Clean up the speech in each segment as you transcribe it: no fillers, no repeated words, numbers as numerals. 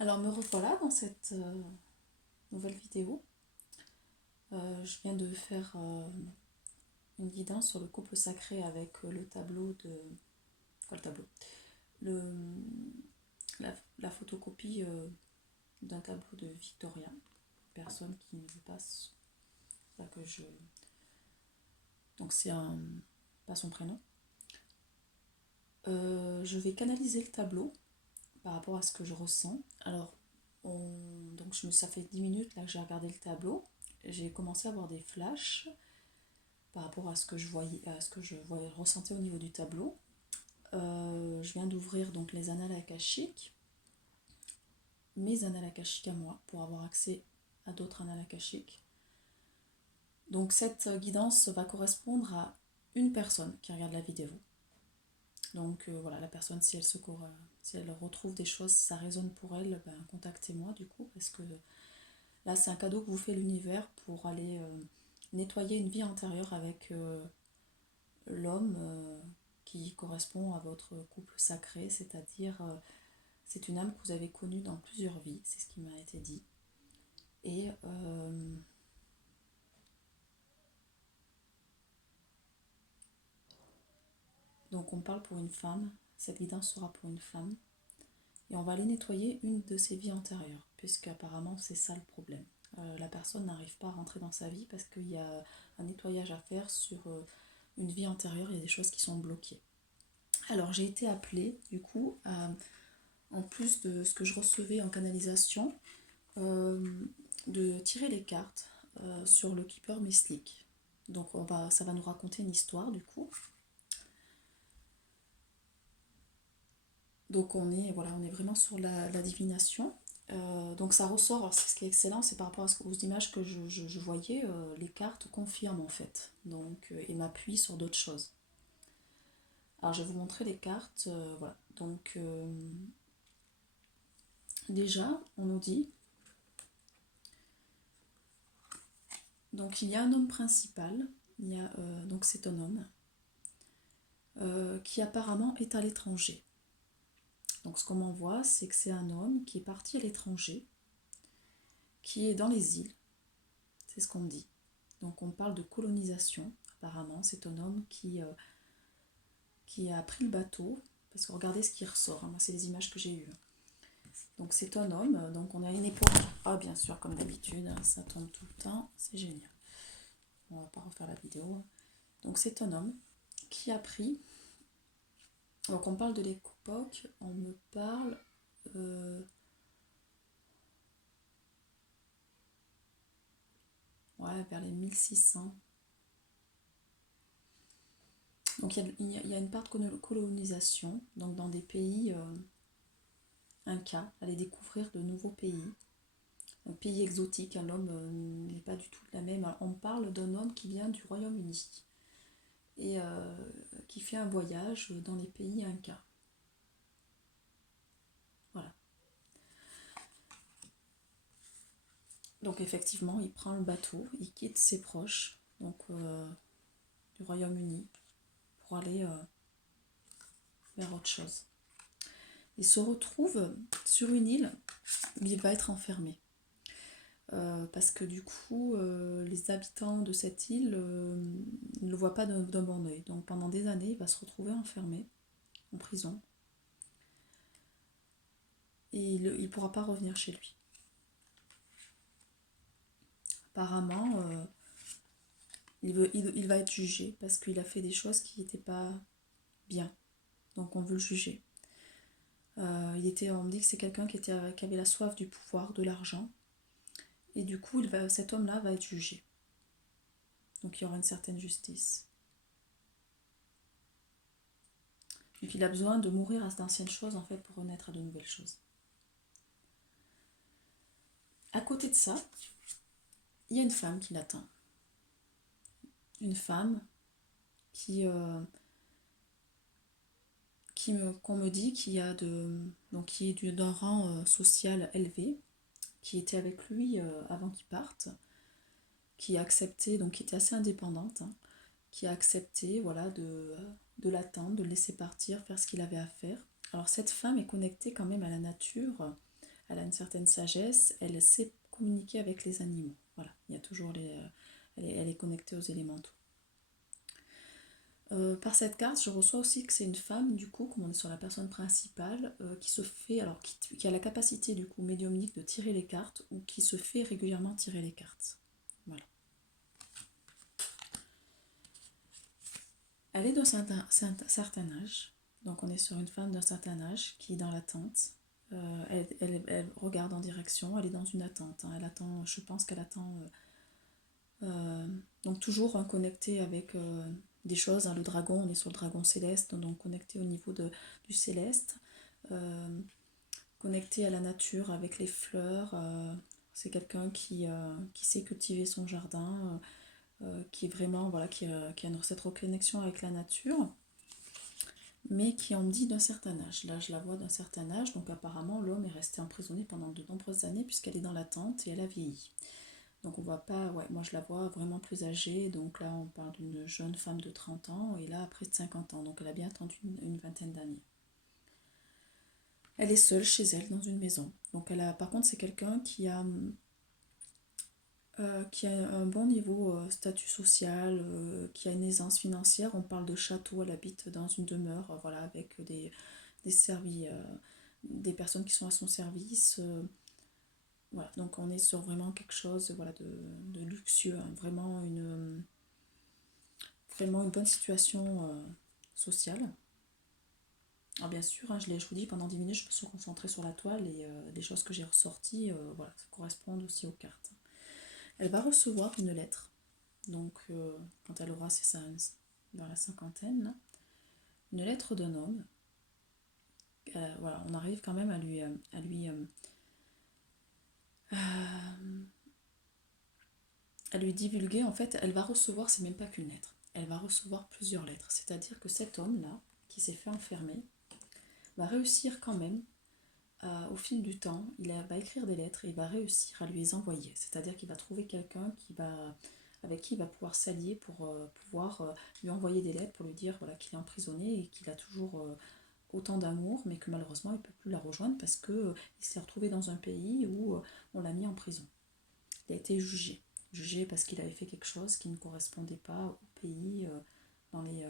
Alors me revoilà dans cette nouvelle vidéo. Je viens de faire une guidance sur le couple sacré avec le tableau de... Quoi le tableau le, la photocopie d'un tableau de Victoria. Personne qui ne veut pas... Là que je... Donc c'est pas son prénom. Je vais canaliser le tableau par rapport à ce que je ressens. Alors, donc ça fait 10 minutes là que j'ai regardé le tableau. J'ai commencé à avoir des flashs par rapport à ce que je voyais, ressentais au niveau du tableau. Je viens d'ouvrir donc les annales akashiques, mes annales akashiques à moi, pour avoir accès à d'autres annales akashiques. Donc cette guidance va correspondre à une personne qui regarde la vidéo. Donc voilà, la personne, si elle retrouve des choses, si ça résonne pour elle, ben, contactez-moi du coup, parce que là c'est un cadeau que vous fait l'univers pour aller nettoyer une vie antérieure avec l'homme qui correspond à votre couple sacré, c'est-à-dire c'est une âme que vous avez connue dans plusieurs vies, c'est ce qui m'a été dit. Et donc on parle pour une femme, cette guidance sera pour une femme, et on va aller nettoyer une de ses vies antérieures, puisqu'apparemment c'est ça le problème. La personne n'arrive pas à rentrer dans sa vie parce qu'il y a un nettoyage à faire sur une vie antérieure, il y a des choses qui sont bloquées. Alors j'ai été appelée du coup en plus de ce que je recevais en canalisation, de tirer les cartes sur le Keeper Mystique. Donc ça va nous raconter une histoire du coup. Donc on est vraiment sur la divination. Donc ça ressort, alors ce qui est excellent, c'est par rapport aux images que je voyais, les cartes confirment en fait, donc, et m'appuient sur d'autres choses. Alors je vais vous montrer les cartes, voilà. Donc déjà, on nous dit, donc il y a un homme principal, donc c'est un homme qui apparemment est à l'étranger. Donc ce qu'on m'envoie, c'est que c'est un homme qui est parti à l'étranger, qui est dans les îles, c'est ce qu'on me dit. Donc on parle de colonisation, apparemment, c'est un homme qui a pris le bateau, parce que regardez ce qui ressort, hein, moi c'est les images que j'ai eues. Donc c'est un homme, donc on a une époque, ah bien sûr comme d'habitude, ça tombe tout le temps, c'est génial. On va pas refaire la vidéo. Donc c'est un homme qui a pris, donc on parle de l'époque, on me parle... ouais, vers les 1600. Donc il y a une part de colonisation, donc dans des pays incas, aller découvrir de nouveaux pays, un pays exotique, un homme n'est pas du tout la même. Alors, on parle d'un homme qui vient du Royaume-Uni et qui fait un voyage dans les pays incas. Voilà. Donc effectivement, il prend le bateau, il quitte ses proches, donc du Royaume-Uni, pour aller vers autre chose. Il se retrouve sur une île où il va être enfermé. Parce que du coup, les habitants de cette île ne le voient pas d'un bon oeil. Donc pendant des années, il va se retrouver enfermé en prison. Et il ne pourra pas revenir chez lui. Apparemment, il va être jugé parce qu'il a fait des choses qui n'étaient pas bien. Donc on veut le juger. On me dit que c'est quelqu'un qui avait la soif du pouvoir, de l'argent. Et du coup, cet homme-là va être jugé. Donc il y aura une certaine justice. Donc il a besoin de mourir à d'anciennes choses en fait pour renaître à de nouvelles choses. À côté de ça, il y a une femme qui l'attend. Une femme qu'on me dit qui est d'un rang social élevé, qui était avec lui avant qu'il parte, qui a accepté, donc qui était assez indépendante, hein, qui a accepté voilà, de l'attendre, de le laisser partir, faire ce qu'il avait à faire. Alors cette femme est connectée quand même à la nature, elle a une certaine sagesse, elle sait communiquer avec les animaux. Voilà, il y a toujours elle est connectée aux élémentaux. Par cette carte, je reçois aussi que c'est une femme, du coup, comme on est sur la personne principale, qui se fait, alors qui a la capacité, du coup, médiumnique de tirer les cartes, ou qui se fait régulièrement tirer les cartes. Voilà. Elle est d'un certain âge, donc on est sur une femme d'un certain âge qui est dans l'attente. Elle regarde en direction, elle est dans une attente. Hein. Elle attend, je pense qu'elle attend. Donc toujours connectée avec des choses. Hein. Le dragon, on est sur le dragon céleste, donc connecté au niveau du céleste. Connecté à la nature avec les fleurs. C'est quelqu'un qui sait cultiver son jardin, qui est vraiment, voilà, qui a cette reconnexion avec la nature, mais qui en dit d'un certain âge. Là, je la vois d'un certain âge, donc apparemment, l'homme est resté emprisonné pendant de nombreuses années puisqu'elle est dans l'attente et elle a vieilli. Donc on voit pas, ouais, moi je la vois vraiment plus âgée, donc là on parle d'une jeune femme de 30 ans, et là après de 50 ans, donc elle a bien attendu une vingtaine d'années. Elle est seule chez elle dans une maison. Donc par contre c'est quelqu'un qui a un bon niveau statut social, qui a une aisance financière. On parle de château, elle habite dans une demeure, voilà, avec des personnes qui sont à son service. Voilà, donc on est sur vraiment quelque chose, voilà, de luxueux, hein, vraiment une bonne situation sociale. Alors bien sûr, hein, je vous dis, pendant 10 minutes, je me suis concentrée sur la toile et les choses que j'ai ressorties, voilà, ça correspond aussi aux cartes. Elle va recevoir une lettre, donc quand elle aura dans la cinquantaine, une lettre d'un homme. Voilà, on arrive quand même à lui divulguer. En fait, elle va recevoir, c'est même pas qu'une lettre, elle va recevoir plusieurs lettres. C'est-à-dire que cet homme-là, qui s'est fait enfermer, va réussir quand même, au fil du temps, va écrire des lettres et il va réussir à lui les envoyer. C'est-à-dire qu'il va trouver quelqu'un avec qui il va pouvoir s'allier pour pouvoir lui envoyer des lettres pour lui dire, voilà, qu'il est emprisonné et qu'il a toujours autant d'amour, mais que malheureusement il ne peut plus la rejoindre parce qu'il s'est retrouvé dans un pays où on l'a mis en prison. Il a été jugé parce qu'il avait fait quelque chose qui ne correspondait pas au pays, dans les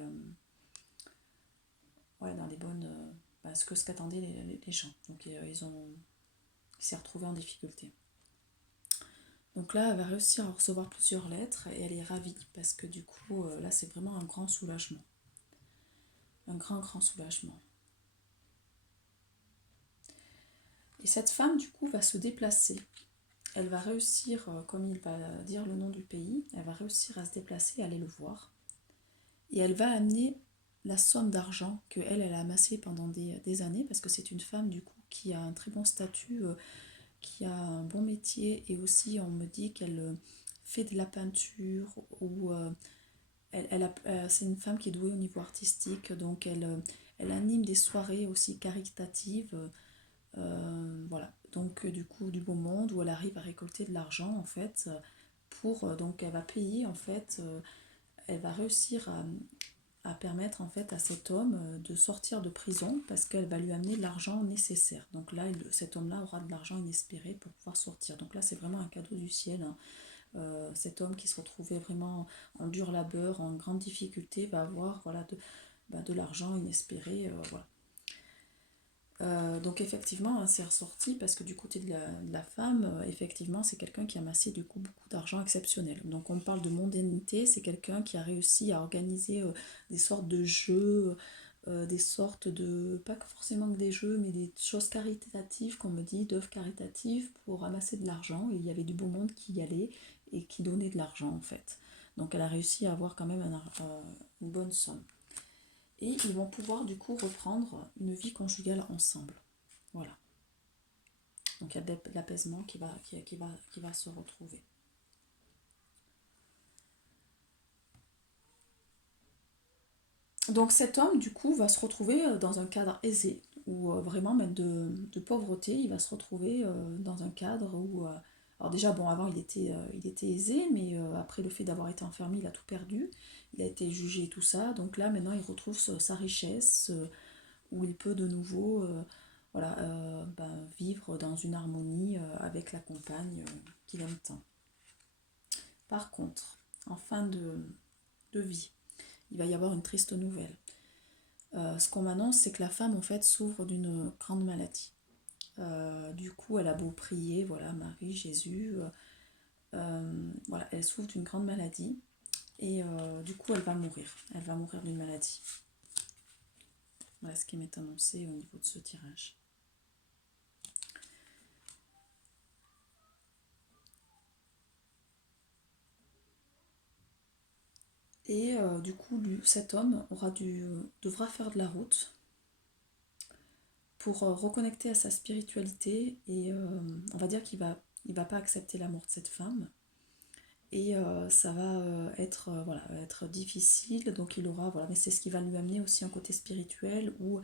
bonnes, ce qu'attendaient les gens. Donc il s'est retrouvé en difficulté. Donc là, elle va réussir à recevoir plusieurs lettres et elle est ravie parce que du coup, là, c'est vraiment un grand soulagement. Un grand soulagement. Et cette femme, du coup, va se déplacer. Elle va réussir, comme il va dire le nom du pays, elle va réussir à se déplacer et aller le voir. Et elle va amener la somme d'argent qu'elle a amassée pendant des années, parce que c'est une femme, du coup, qui a un très bon statut, qui a un bon métier, et aussi on me dit qu'elle fait de la peinture, ou c'est une femme qui est douée au niveau artistique, donc elle anime des soirées aussi caritatives, voilà, donc du coup du beau monde, où elle arrive à récolter de l'argent en fait, donc elle va payer en fait, elle va réussir à permettre en fait à cet homme de sortir de prison parce qu'elle va lui amener l'argent nécessaire. Donc là, cet homme-là aura de l'argent inespéré pour pouvoir sortir. Donc là, c'est vraiment un cadeau du ciel. Hein. Cet homme qui se retrouvait vraiment en dur labeur, en grande difficulté, va avoir, voilà, de l'argent inespéré. Voilà. Donc effectivement, hein, c'est ressorti parce que du côté de la femme, effectivement, c'est quelqu'un qui a amassé du coup beaucoup d'argent exceptionnel. Donc on parle de mondanité, c'est quelqu'un qui a réussi à organiser des sortes de jeux, des sortes de, pas forcément que des jeux, mais des choses caritatives, qu'on me dit, d'œuvres caritatives pour amasser de l'argent. Et il y avait du beau monde qui y allait et qui donnait de l'argent en fait. Donc elle a réussi à avoir quand même une bonne somme. Et ils vont pouvoir du coup reprendre une vie conjugale ensemble. Voilà. Donc il y a de l'apaisement qui va se retrouver. Donc cet homme du coup va se retrouver dans un cadre aisé, ou vraiment même de pauvreté. Il va se retrouver dans un cadre où... alors déjà, bon, avant il était aisé, mais après le fait d'avoir été enfermé, il a tout perdu. Il a été jugé et tout ça. Donc là maintenant il retrouve sa richesse, où il peut de nouveau voilà, vivre dans une harmonie avec la compagne qu'il aime tant. Par contre, en fin de vie, il va y avoir une triste nouvelle. Ce qu'on m'annonce, c'est que la femme en fait souffre d'une grande maladie. Du coup, elle a beau prier, voilà, Marie, Jésus, voilà, elle souffre d'une grande maladie et du coup, elle va mourir. Elle va mourir d'une maladie. Voilà ce qui m'est annoncé au niveau de ce tirage. Et du coup, cet homme devra faire de la route pour reconnecter à sa spiritualité et on va dire il va pas accepter la mort de cette femme et ça va être difficile, donc il aura, voilà, mais c'est ce qui va lui amener aussi un côté spirituel où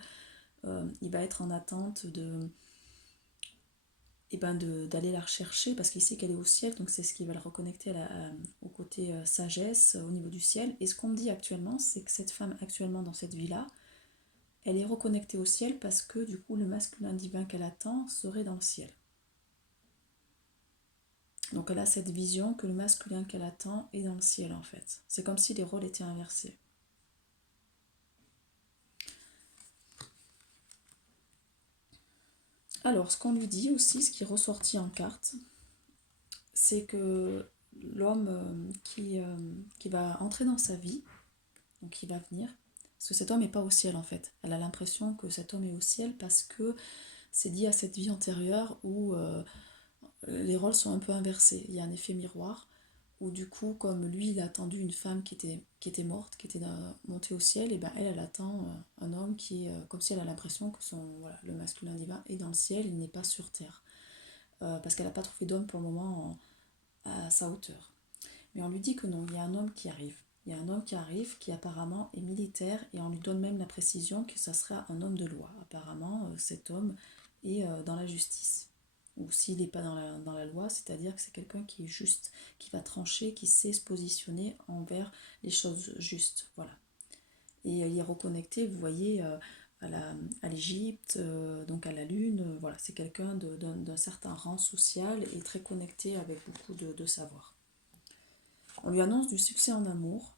il va être en attente d'aller la rechercher parce qu'il sait qu'elle est au ciel, donc c'est ce qui va le reconnecter au côté sagesse au niveau du ciel. Et ce qu'on me dit actuellement, c'est que cette femme actuellement dans cette vie-là, elle est reconnectée au ciel parce que du coup le masculin divin qu'elle attend serait dans le ciel. Donc elle a cette vision que le masculin qu'elle attend est dans le ciel en fait. C'est comme si les rôles étaient inversés. Alors ce qu'on lui dit aussi, ce qui est ressorti en carte, c'est que l'homme qui va entrer dans sa vie, donc qui va venir, parce que cet homme n'est pas au ciel en fait. Elle a l'impression que cet homme est au ciel parce que c'est lié à cette vie antérieure où les rôles sont un peu inversés. Il y a un effet miroir où du coup, comme lui, il a attendu une femme qui était morte, qui était montée au ciel, et ben elle attend un homme qui est comme si elle a l'impression que voilà, le masculin divin est dans le ciel, il n'est pas sur terre. Parce qu'elle n'a pas trouvé d'homme pour le moment à sa hauteur. Mais on lui dit que non, il y a un homme qui arrive. Il y a un homme qui arrive qui apparemment est militaire et on lui donne même la précision que ça sera un homme de loi. Apparemment, cet homme est dans la justice. Ou s'il n'est pas dans la loi, c'est-à-dire que c'est quelqu'un qui est juste, qui va trancher, qui sait se positionner envers les choses justes. Voilà. Et il est reconnecté, vous voyez, à l'Égypte, donc à la Lune. Voilà, c'est quelqu'un d'un certain rang social et très connecté avec beaucoup de savoir. On lui annonce du succès en amour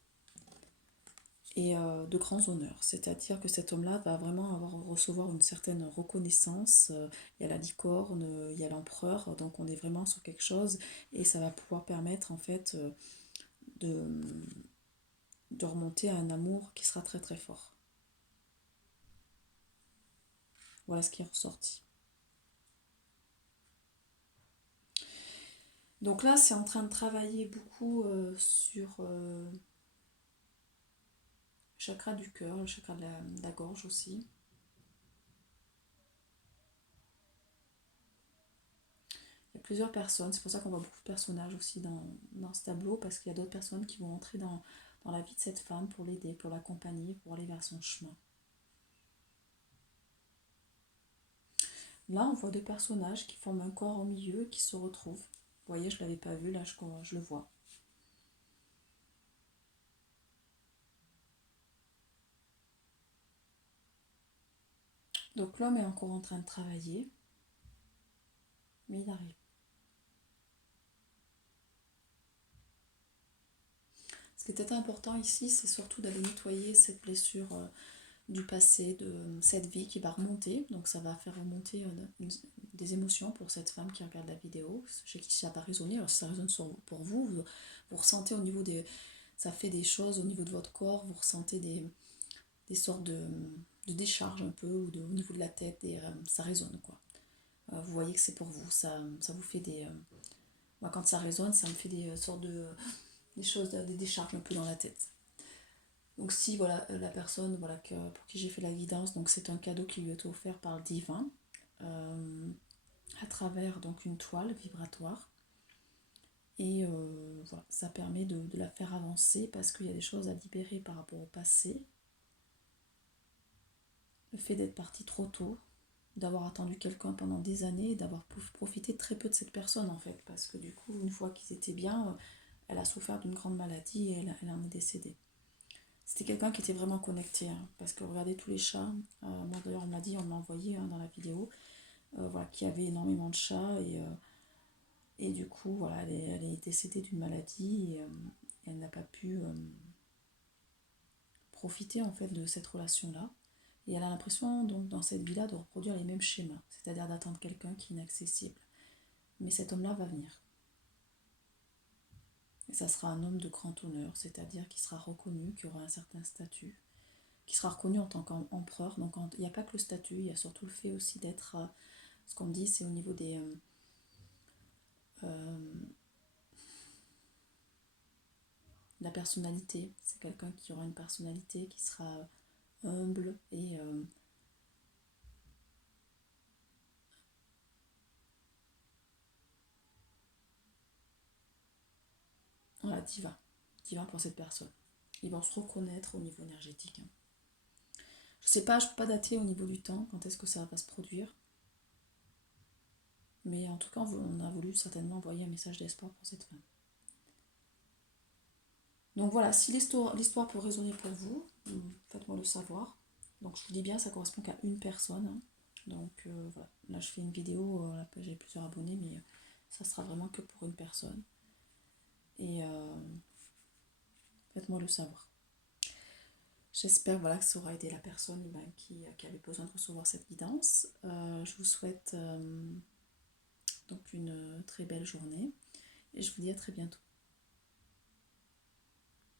et de grands honneurs. C'est-à-dire que cet homme-là va vraiment recevoir une certaine reconnaissance. Il y a la licorne, il y a l'empereur, donc on est vraiment sur quelque chose et ça va pouvoir permettre en fait de, de remonter à un amour qui sera très très fort. Voilà ce qui est ressorti. Donc là, c'est en train de travailler beaucoup sur le chakra du cœur, le chakra de la gorge aussi. Il y a plusieurs personnes, c'est pour ça qu'on voit beaucoup de personnages aussi dans ce tableau, parce qu'il y a d'autres personnes qui vont entrer dans la vie de cette femme pour l'aider, pour l'accompagner, pour aller vers son chemin. Là, on voit deux personnages qui forment un corps au milieu et qui se retrouvent. Vous voyez, je ne l'avais pas vu, là je le vois. Donc l'homme est encore en train de travailler, mais il arrive. Ce qui était important ici, c'est surtout d'aller nettoyer cette blessure du passé, de cette vie qui va remonter. Donc ça va faire remonter des émotions pour cette femme qui regarde la vidéo. Chez qui ça va résonner. Alors si ça résonne pour vous, vous ressentez au niveau des... Ça fait des choses au niveau de votre corps, vous ressentez des sortes de décharges un peu, ou au niveau de la tête, et ça résonne quoi. Vous voyez que c'est pour vous, ça vous fait des... moi quand ça résonne, ça me fait des sortes des choses, des décharges un peu dans la tête. Donc si voilà la personne voilà, pour qui j'ai fait la guidance, donc c'est un cadeau qui lui est offert par le divin à travers donc une toile vibratoire. Et voilà, ça permet de la faire avancer parce qu'il y a des choses à libérer par rapport au passé. Le fait d'être parti trop tôt, d'avoir attendu quelqu'un pendant des années et d'avoir profité très peu de cette personne en fait. Parce que du coup, une fois qu'ils étaient bien, elle a souffert d'une grande maladie et elle en est décédée. C'était quelqu'un qui était vraiment connecté, hein, parce que regardez tous les chats. Moi d'ailleurs on m'a dit, on m'a envoyé dans la vidéo, voilà, qu'il y avait énormément de chats et du coup voilà, elle est décédée d'une maladie et elle n'a pas pu profiter en fait de cette relation-là. Et elle a l'impression donc dans cette vie-là de reproduire les mêmes schémas, c'est-à-dire d'attendre quelqu'un qui est inaccessible. Mais cet homme-là va venir. Et ça sera un homme de grand honneur, c'est-à-dire qui sera reconnu, qui aura un certain statut, qui sera reconnu en tant qu'empereur. Donc il n'y a pas que le statut, il y a surtout le fait aussi d'être, ce qu'on me dit, c'est au niveau de la personnalité. C'est quelqu'un qui aura une personnalité, qui sera humble et voilà, divin. Divin pour cette personne. Ils vont se reconnaître au niveau énergétique, hein. Je sais pas, je peux pas dater au niveau du temps, quand est-ce que ça va se produire. Mais en tout cas, on a voulu certainement envoyer un message d'espoir pour cette femme. Donc voilà, si l'histoire peut résonner pour vous, faites-moi le savoir. Donc je vous dis bien, ça correspond qu'à une personne, hein. Donc voilà, là je fais une vidéo, j'ai plusieurs abonnés, mais ça sera vraiment que pour une personne. Et faites-moi le savoir. J'espère voilà, que ça aura aidé la personne qui avait besoin de recevoir cette guidance. Je vous souhaite donc une très belle journée et je vous dis à très bientôt.